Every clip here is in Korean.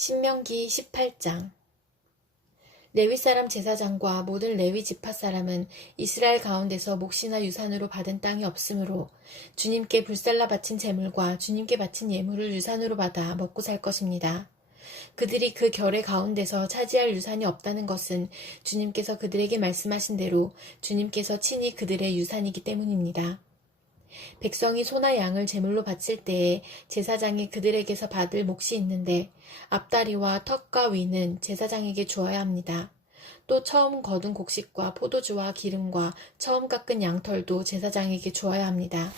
신명기 18장. 레위 사람 제사장과 모든 레위 지파 사람은 이스라엘 가운데서 몫이나 유산으로 받은 땅이 없으므로 주님께 불살라 바친 제물과 주님께 바친 예물을 유산으로 받아 먹고 살 것입니다. 그들이 그 결의 가운데서 차지할 유산이 없다는 것은 주님께서 그들에게 말씀하신 대로 주님께서 친히 그들의 유산이기 때문입니다. 백성이 소나 양을 제물로 바칠 때에 제사장이 그들에게서 받을 몫이 있는데 앞다리와 턱과 위는 제사장에게 주어야 합니다. 또 처음 거둔 곡식과 포도주와 기름과 처음 깎은 양털도 제사장에게 주어야 합니다.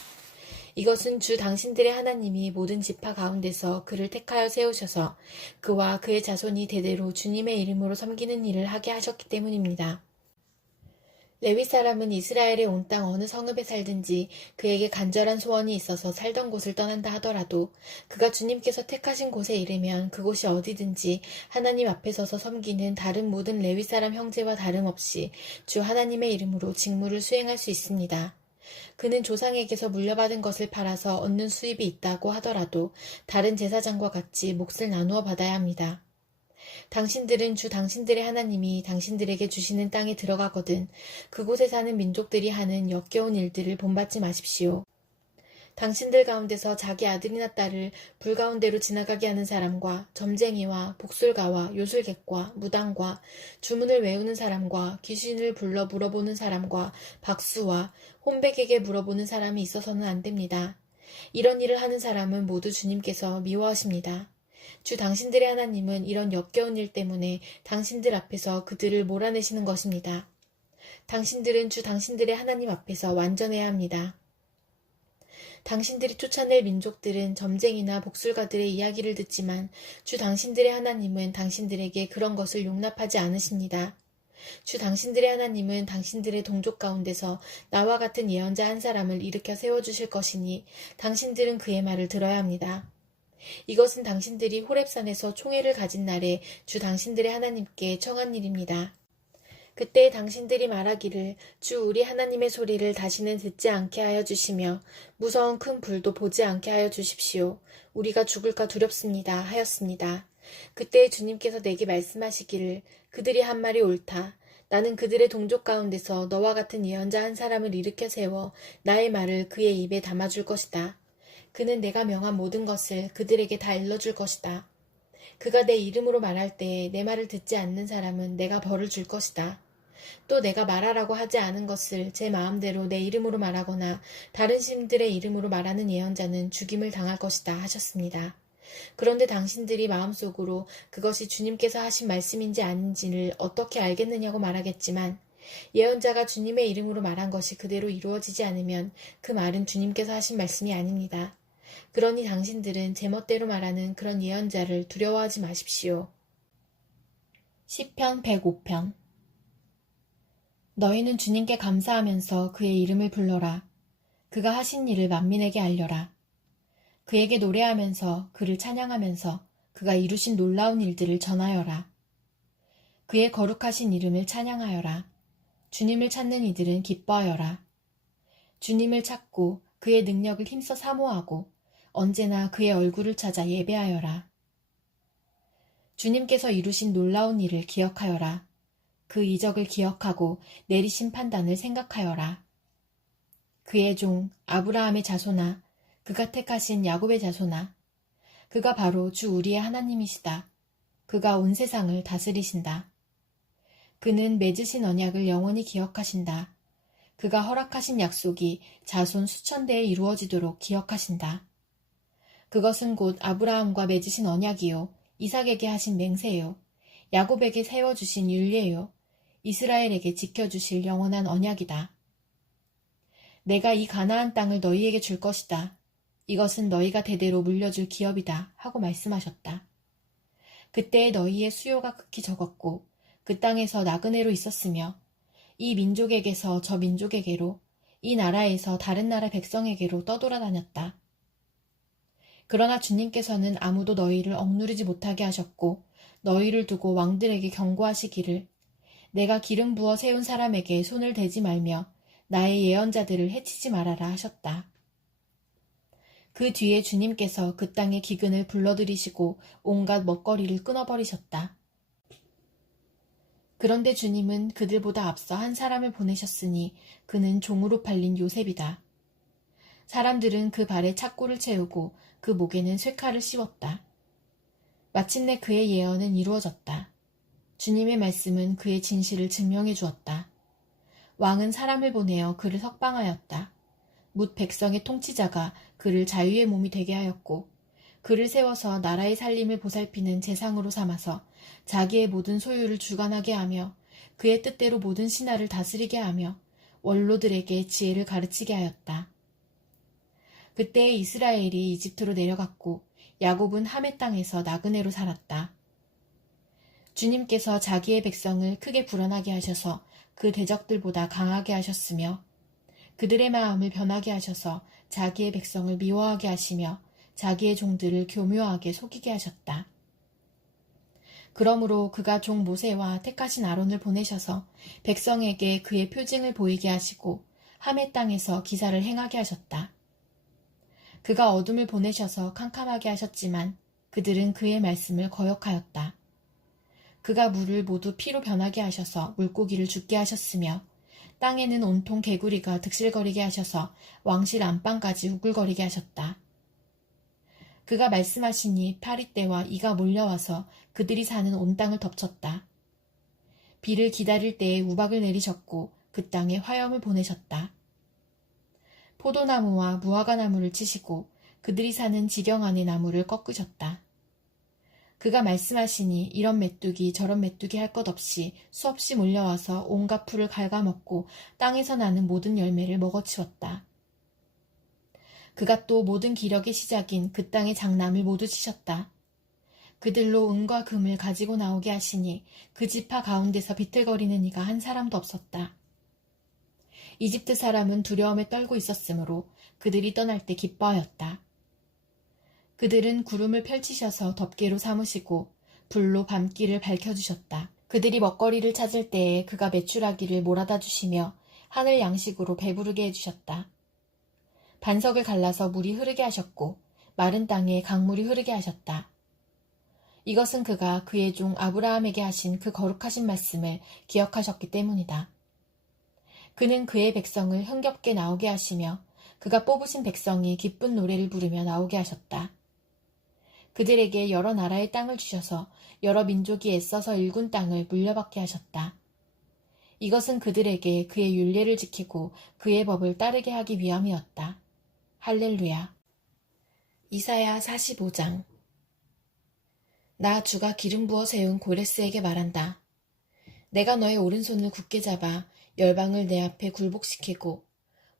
이것은 주 당신들의 하나님이 모든 지파 가운데서 그를 택하여 세우셔서 그와 그의 자손이 대대로 주님의 이름으로 섬기는 일을 하게 하셨기 때문입니다. 레위 사람은 이스라엘의 온 땅 어느 성읍에 살든지 그에게 간절한 소원이 있어서 살던 곳을 떠난다 하더라도 그가 주님께서 택하신 곳에 이르면 그곳이 어디든지 하나님 앞에 서서 섬기는 다른 모든 레위 사람 형제와 다름없이 주 하나님의 이름으로 직무를 수행할 수 있습니다. 그는 조상에게서 물려받은 것을 팔아서 얻는 수입이 있다고 하더라도 다른 제사장과 같이 몫을 나누어 받아야 합니다. 당신들은 주 당신들의 하나님이 당신들에게 주시는 땅에 들어가거든 그곳에 사는 민족들이 하는 역겨운 일들을 본받지 마십시오. 당신들 가운데서 자기 아들이나 딸을 불 가운데로 지나가게 하는 사람과 점쟁이와 복술가와 요술객과 무당과 주문을 외우는 사람과 귀신을 불러 물어보는 사람과 박수와 혼백에게 물어보는 사람이 있어서는 안 됩니다. 이런 일을 하는 사람은 모두 주님께서 미워하십니다. 주 당신들의 하나님은 이런 역겨운 일 때문에 당신들 앞에서 그들을 몰아내시는 것입니다. 당신들은 주 당신들의 하나님 앞에서 완전해야 합니다. 당신들이 쫓아낼 민족들은 점쟁이나 복술가들의 이야기를 듣지만 주 당신들의 하나님은 당신들에게 그런 것을 용납하지 않으십니다. 주 당신들의 하나님은 당신들의 동족 가운데서 나와 같은 예언자 한 사람을 일으켜 세워주실 것이니 당신들은 그의 말을 들어야 합니다. 이것은 당신들이 호렙산에서 총회를 가진 날에 주 당신들의 하나님께 청한 일입니다. 그때 당신들이 말하기를 주 우리 하나님의 소리를 다시는 듣지 않게 하여 주시며 무서운 큰 불도 보지 않게 하여 주십시오. 우리가 죽을까 두렵습니다 하였습니다. 그때 주님께서 내게 말씀하시기를 그들이 한 말이 옳다. 나는 그들의 동족 가운데서 너와 같은 예언자 한 사람을 일으켜 세워 나의 말을 그의 입에 담아줄 것이다. 그는 내가 명한 모든 것을 그들에게 다 일러줄 것이다. 그가 내 이름으로 말할 때에 내 말을 듣지 않는 사람은 내가 벌을 줄 것이다. 또 내가 말하라고 하지 않은 것을 제 마음대로 내 이름으로 말하거나 다른 신들의 이름으로 말하는 예언자는 죽임을 당할 것이다 하셨습니다. 그런데 당신들이 마음속으로 그것이 주님께서 하신 말씀인지 아닌지를 어떻게 알겠느냐고 말하겠지만 예언자가 주님의 이름으로 말한 것이 그대로 이루어지지 않으면 그 말은 주님께서 하신 말씀이 아닙니다. 그러니 당신들은 제멋대로 말하는 그런 예언자를 두려워하지 마십시오. 시편 105편. 너희는 주님께 감사하면서 그의 이름을 불러라. 그가 하신 일을 만민에게 알려라. 그에게 노래하면서 그를 찬양하면서 그가 이루신 놀라운 일들을 전하여라. 그의 거룩하신 이름을 찬양하여라. 주님을 찾는 이들은 기뻐하여라. 주님을 찾고 그의 능력을 힘써 사모하고 언제나 그의 얼굴을 찾아 예배하여라. 주님께서 이루신 놀라운 일을 기억하여라. 그 이적을 기억하고 내리신 판단을 생각하여라. 그의 종 아브라함의 자손아, 그가 택하신 야곱의 자손아, 그가 바로 주 우리의 하나님이시다. 그가 온 세상을 다스리신다. 그는 맺으신 언약을 영원히 기억하신다. 그가 허락하신 약속이 자손 수천 대에 이루어지도록 기억하신다. 그것은 곧 아브라함과 맺으신 언약이요, 이삭에게 하신 맹세요, 야곱에게 세워주신 율례요, 이스라엘에게 지켜주실 영원한 언약이다. 내가 이 가나안 땅을 너희에게 줄 것이다. 이것은 너희가 대대로 물려줄 기업이다 하고 말씀하셨다. 그때에 너희의 수요가 극히 적었고 그 땅에서 나그네로 있었으며 이 민족에게서 저 민족에게로 이 나라에서 다른 나라 백성에게로 떠돌아다녔다. 그러나 주님께서는 아무도 너희를 억누르지 못하게 하셨고 너희를 두고 왕들에게 경고하시기를 내가 기름 부어 세운 사람에게 손을 대지 말며 나의 예언자들을 해치지 말아라 하셨다. 그 뒤에 주님께서 그 땅의 기근을 불러들이시고 온갖 먹거리를 끊어버리셨다. 그런데 주님은 그들보다 앞서 한 사람을 보내셨으니 그는 종으로 팔린 요셉이다. 사람들은 그 발에 착고를 채우고 그 목에는 쇠칼을 씌웠다. 마침내 그의 예언은 이루어졌다. 주님의 말씀은 그의 진실을 증명해 주었다. 왕은 사람을 보내어 그를 석방하였다. 뭇 백성의 통치자가 그를 자유의 몸이 되게 하였고 그를 세워서 나라의 살림을 보살피는 재상으로 삼아서 자기의 모든 소유를 주관하게 하며 그의 뜻대로 모든 신하를 다스리게 하며 원로들에게 지혜를 가르치게 하였다. 그때 이스라엘이 이집트로 내려갔고 야곱은 함의 땅에서 나그네로 살았다. 주님께서 자기의 백성을 크게 불어나게 하셔서 그 대적들보다 강하게 하셨으며 그들의 마음을 변하게 하셔서 자기의 백성을 미워하게 하시며 자기의 종들을 교묘하게 속이게 하셨다. 그러므로 그가 종 모세와 택하신 아론을 보내셔서 백성에게 그의 표징을 보이게 하시고 함의 땅에서 기사를 행하게 하셨다. 그가 어둠을 보내셔서 캄캄하게 하셨지만 그들은 그의 말씀을 거역하였다. 그가 물을 모두 피로 변하게 하셔서 물고기를 죽게 하셨으며 땅에는 온통 개구리가 득실거리게 하셔서 왕실 안방까지 우글거리게 하셨다. 그가 말씀하시니 파리떼와 이가 몰려와서 그들이 사는 온 땅을 덮쳤다. 비를 기다릴 때에 우박을 내리셨고 그 땅에 화염을 보내셨다. 포도나무와 무화과나무를 치시고 그들이 사는 지경 안의 나무를 꺾으셨다. 그가 말씀하시니 이런 메뚜기 저런 메뚜기 할 것 없이 수없이 몰려와서 온갖 풀을 갉아먹고 땅에서 나는 모든 열매를 먹어치웠다. 그가 또 모든 기력의 시작인 그 땅의 장남을 모두 치셨다. 그들로 은과 금을 가지고 나오게 하시니 그 지파 가운데서 비틀거리는 이가 한 사람도 없었다. 이집트 사람은 두려움에 떨고 있었으므로 그들이 떠날 때 기뻐하였다. 그들은 구름을 펼치셔서 덮개로 삼으시고 불로 밤길을 밝혀주셨다. 그들이 먹거리를 찾을 때에 그가 메추라기를 몰아다 주시며 하늘 양식으로 배부르게 해주셨다. 반석을 갈라서 물이 흐르게 하셨고 마른 땅에 강물이 흐르게 하셨다. 이것은 그가 그의 종 아브라함에게 하신 그 거룩하신 말씀을 기억하셨기 때문이다. 그는 그의 백성을 흥겹게 나오게 하시며 그가 뽑으신 백성이 기쁜 노래를 부르며 나오게 하셨다. 그들에게 여러 나라의 땅을 주셔서 여러 민족이 애써서 일군 땅을 물려받게 하셨다. 이것은 그들에게 그의 율례를 지키고 그의 법을 따르게 하기 위함이었다. 할렐루야. 이사야 45장. 나 주가 기름 부어 세운 고레스에게 말한다. 내가 너의 오른손을 굳게 잡아 열방을 내 앞에 굴복시키고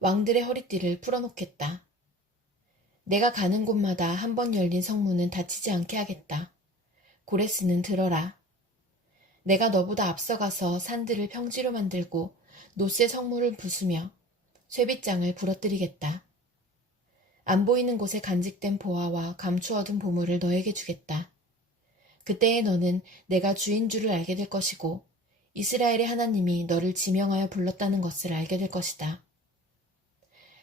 왕들의 허리띠를 풀어놓겠다. 내가 가는 곳마다 한 번 열린 성문은 닫히지 않게 하겠다. 고레스는 들어라. 내가 너보다 앞서가서 산들을 평지로 만들고 노새 성물을 부수며 쇠빗장을 부러뜨리겠다. 안 보이는 곳에 간직된 보화와 감추어둔 보물을 너에게 주겠다. 그때에 너는 내가 주인 줄을 알게 될 것이고 이스라엘의 하나님이 너를 지명하여 불렀다는 것을 알게 될 것이다.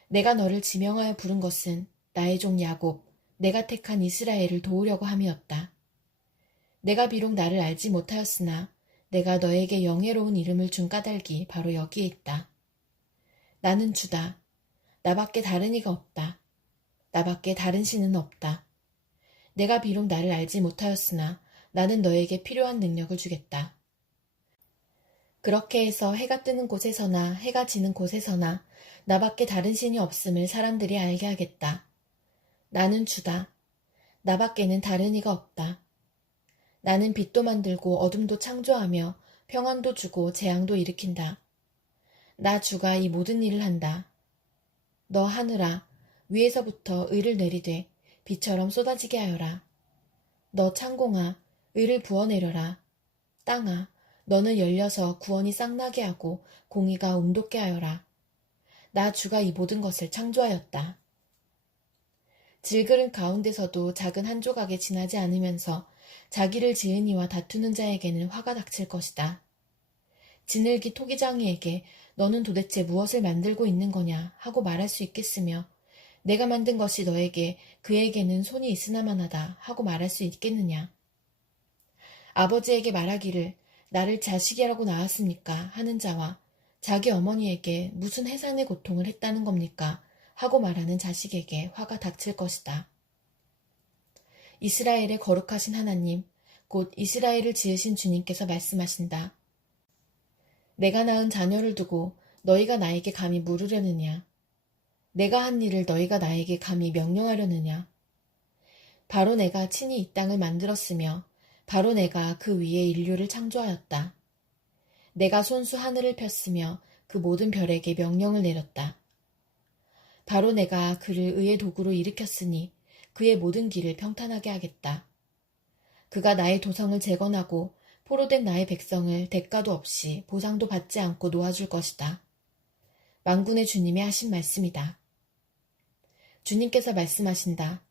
내가 너를 지명하여 부른 것은 나의 종 야곱, 내가 택한 이스라엘을 도우려고 함이었다. 내가 비록 나를 알지 못하였으나 내가 너에게 영예로운 이름을 준 까닭이 바로 여기에 있다. 나는 주다. 나밖에 다른 이가 없다. 나밖에 다른 신은 없다. 내가 비록 나를 알지 못하였으나 나는 너에게 필요한 능력을 주겠다. 그렇게 해서 해가 뜨는 곳에서나 해가 지는 곳에서나 나밖에 다른 신이 없음을 사람들이 알게 하겠다. 나는 주다. 나밖에는 다른 이가 없다. 나는 빛도 만들고 어둠도 창조하며 평안도 주고 재앙도 일으킨다. 나 주가 이 모든 일을 한다. 너 하늘아, 위에서부터 의를 내리되 비처럼 쏟아지게 하여라. 너 창공아, 의를 부어내려라. 땅아, 너는 열려서 구원이 싹나게 하고 공의가 움돋게 하여라. 나 주가 이 모든 것을 창조하였다. 질그릇 가운데서도 작은 한 조각에 지나지 않으면서 자기를 지은 이와 다투는 자에게는 화가 닥칠 것이다. 지늘기 토기장이에게 너는 도대체 무엇을 만들고 있는 거냐 하고 말할 수 있겠으며 내가 만든 것이 너에게 그에게는 손이 있으나마나다 하고 말할 수 있겠느냐. 아버지에게 말하기를 나를 자식이라고 낳았습니까 하는 자와 자기 어머니에게 무슨 해산의 고통을 했다는 겁니까 하고 말하는 자식에게 화가 닥칠 것이다. 이스라엘의 거룩하신 하나님, 곧 이스라엘을 지으신 주님께서 말씀하신다. 내가 낳은 자녀를 두고 너희가 나에게 감히 물으려느냐. 내가 한 일을 너희가 나에게 감히 명령하려느냐. 바로 내가 친히 이 땅을 만들었으며 바로 내가 그 위에 인류를 창조하였다. 내가 손수 하늘을 폈으며 그 모든 별에게 명령을 내렸다. 바로 내가 그를 의의 도구로 일으켰으니 그의 모든 길을 평탄하게 하겠다. 그가 나의 도성을 재건하고 포로된 나의 백성을 대가도 없이 보상도 받지 않고 놓아줄 것이다. 만군의 주님이 하신 말씀이다. 주님께서 말씀하신다.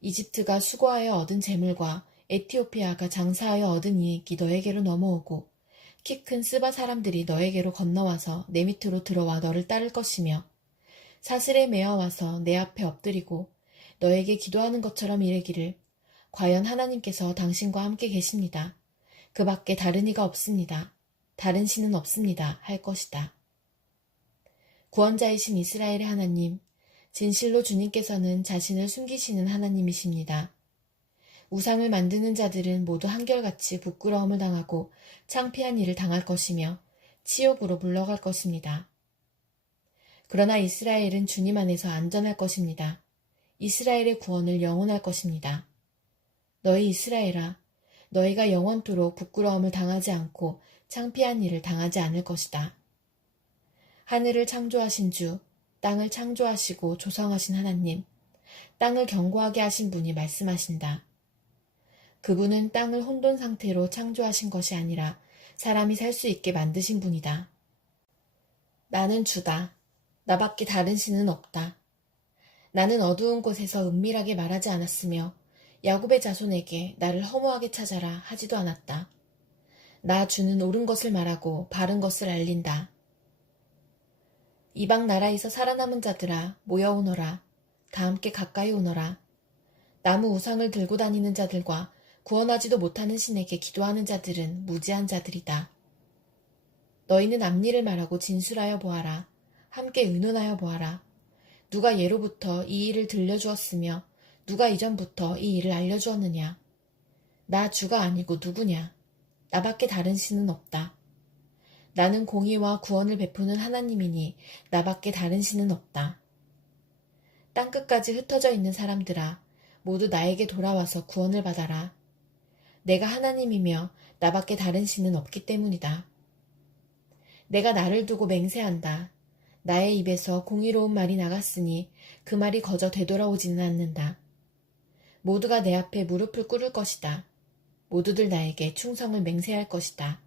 이집트가 수고하여 얻은 재물과 에티오피아가 장사하여 얻은 이익이 너에게로 넘어오고 키 큰 스바 사람들이 너에게로 건너와서 내 밑으로 들어와 너를 따를 것이며 사슬에 매어와서 내 앞에 엎드리고 너에게 기도하는 것처럼 이르기를 과연 하나님께서 당신과 함께 계십니다. 그 밖에 다른 이가 없습니다. 다른 신은 없습니다. 할 것이다. 구원자이신 이스라엘의 하나님, 진실로 주님께서는 자신을 숨기시는 하나님이십니다. 우상을 만드는 자들은 모두 한결같이 부끄러움을 당하고 창피한 일을 당할 것이며 치욕으로 물러갈 것입니다. 그러나 이스라엘은 주님 안에서 안전할 것입니다. 이스라엘의 구원을 영원할 것입니다. 너희 이스라엘아, 너희가 영원토록 부끄러움을 당하지 않고 창피한 일을 당하지 않을 것이다. 하늘을 창조하신 주, 땅을 창조하시고 조성하신 하나님, 땅을 견고하게 하신 분이 말씀하신다. 그분은 땅을 혼돈 상태로 창조하신 것이 아니라 사람이 살 수 있게 만드신 분이다. 나는 주다. 나밖에 다른 신은 없다. 나는 어두운 곳에서 은밀하게 말하지 않았으며 야곱의 자손에게 나를 허무하게 찾아라 하지도 않았다. 나 주는 옳은 것을 말하고 바른 것을 알린다. 이방 나라에서 살아남은 자들아 모여오너라. 다 함께 가까이 오너라. 나무 우상을 들고 다니는 자들과 구원하지도 못하는 신에게 기도하는 자들은 무지한 자들이다. 너희는 앞일을 말하고 진술하여 보아라. 함께 의논하여 보아라. 누가 예로부터 이 일을 들려주었으며 누가 이전부터 이 일을 알려주었느냐. 나 주가 아니고 누구냐. 나밖에 다른 신은 없다. 나는 공의와 구원을 베푸는 하나님이니 나밖에 다른 신은 없다. 땅끝까지 흩어져 있는 사람들아, 모두 나에게 돌아와서 구원을 받아라. 내가 하나님이며 나밖에 다른 신은 없기 때문이다. 내가 나를 두고 맹세한다. 나의 입에서 공의로운 말이 나갔으니 그 말이 거저 되돌아오지는 않는다. 모두가 내 앞에 무릎을 꿇을 것이다. 모두들 나에게 충성을 맹세할 것이다.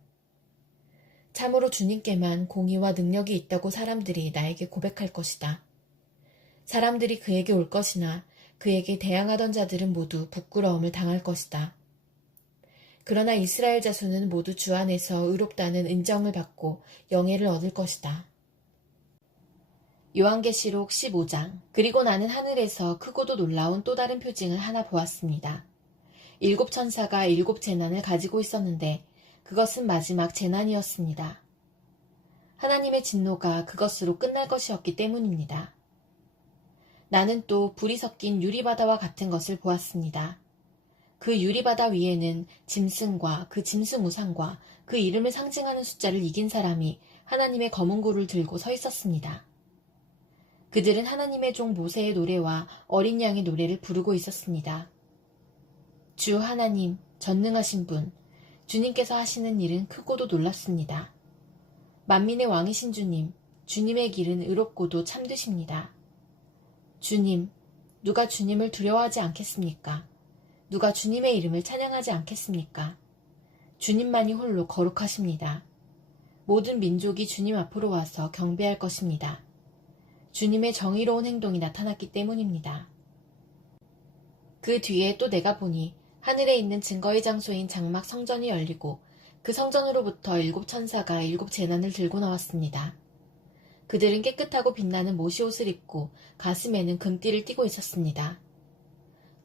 참으로 주님께만 공의와 능력이 있다고 사람들이 나에게 고백할 것이다. 사람들이 그에게 올 것이나 그에게 대항하던 자들은 모두 부끄러움을 당할 것이다. 그러나 이스라엘 자손은 모두 주 안에서 의롭다는 인정을 받고 영예를 얻을 것이다. 요한계시록 15장. 그리고 나는 하늘에서 크고도 놀라운 또 다른 표징을 하나 보았습니다. 7 천사가 7 재난을 가지고 있었는데 그것은 마지막 재난이었습니다. 하나님의 진노가 그것으로 끝날 것이었기 때문입니다. 나는 또 불이 섞인 유리바다와 같은 것을 보았습니다. 그 유리바다 위에는 짐승과 그 짐승 우상과 그 이름을 상징하는 숫자를 이긴 사람이 하나님의 검은 고를 들고 서 있었습니다. 그들은 하나님의 종 모세의 노래와 어린 양의 노래를 부르고 있었습니다. 주 하나님, 전능하신 분, 주님께서 하시는 일은 크고도 놀랍습니다. 만민의 왕이신 주님, 주님의 길은 의롭고도 참되십니다. 주님, 누가 주님을 두려워하지 않겠습니까? 누가 주님의 이름을 찬양하지 않겠습니까? 주님만이 홀로 거룩하십니다. 모든 민족이 주님 앞으로 와서 경배할 것입니다. 주님의 정의로운 행동이 나타났기 때문입니다. 그 뒤에 또 내가 보니 하늘에 있는 증거의 장소인 장막 성전이 열리고 그 성전으로부터 7 천사가 7 재난을 들고 나왔습니다. 그들은 깨끗하고 빛나는 모시옷을 입고 가슴에는 금띠를 띠고 있었습니다.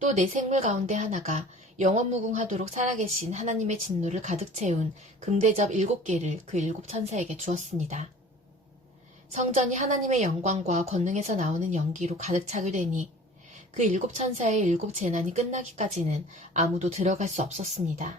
또 네 생물 가운데 하나가 영원무궁하도록 살아계신 하나님의 진노를 가득 채운 금대접 7개를 그 7천사에게 주었습니다. 성전이 하나님의 영광과 권능에서 나오는 연기로 가득 차게 되니 그 7천사의 7 재난이 끝나기까지는 아무도 들어갈 수 없었습니다.